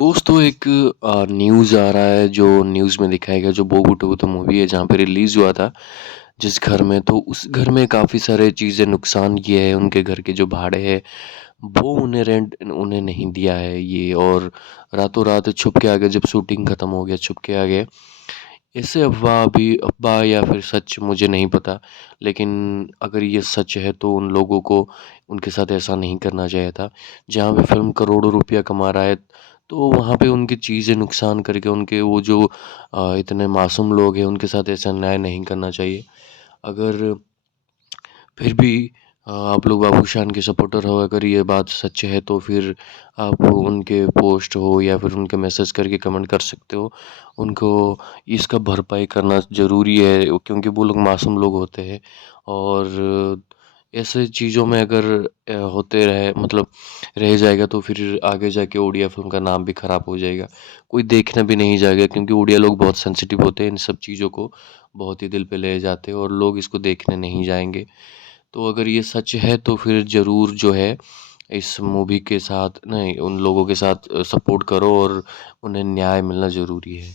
दोस्तों एक न्यूज़ आ रहा है जो न्यूज़ में दिखाया गया जो बोगुटो मूवी है जहाँ पे रिलीज़ हुआ था जिस घर में तो उस घर में काफ़ी सारे चीज़ें नुकसान किए हैं उनके घर के जो भाड़े हैं वो उन्हें रेंट उन्हें नहीं दिया है ये और रातों रात छुप के आ गए जब शूटिंग ख़त्म हो गया छुप के आ गए। ऐसे अफ़वाह या फिर सच मुझे नहीं पता, लेकिन अगर ये सच है तो उन लोगों को उनके साथ ऐसा नहीं करना चाहिए था। जहाँ पे फ़िल्म करोड़ों रुपया कमा रहा है, तो वहाँ पे उनकी चीज़ें नुकसान करके उनके वो जो इतने मासूम लोग हैं उनके साथ ऐसा अन्याय नहीं करना चाहिए। अगर फिर भी आप लोग बाबूशान के सपोर्टर हो, अगर ये बात सच है तो फिर आप उनके पोस्ट हो या फिर उनके मैसेज करके कमेंट कर सकते हो। उनको इसका भरपाई करना ज़रूरी है क्योंकि वो लोग मासूम लोग होते हैं और ऐसे चीज़ों में अगर होते रहे मतलब रह जाएगा तो फिर आगे जाके उड़िया फ़िल्म का नाम भी ख़राब हो जाएगा। कोई देखने भी नहीं जाएगा क्योंकि उड़िया लोग बहुत सेंसिटिव होते हैं, इन सब चीज़ों को बहुत ही दिल पे ले जाते हैं और लोग इसको देखने नहीं जाएँगे। तो अगर ये सच है तो फिर ज़रूर जो है इस मूवी के साथ नहीं उन लोगों के साथ सपोर्ट करो और उन्हें न्याय मिलना ज़रूरी है।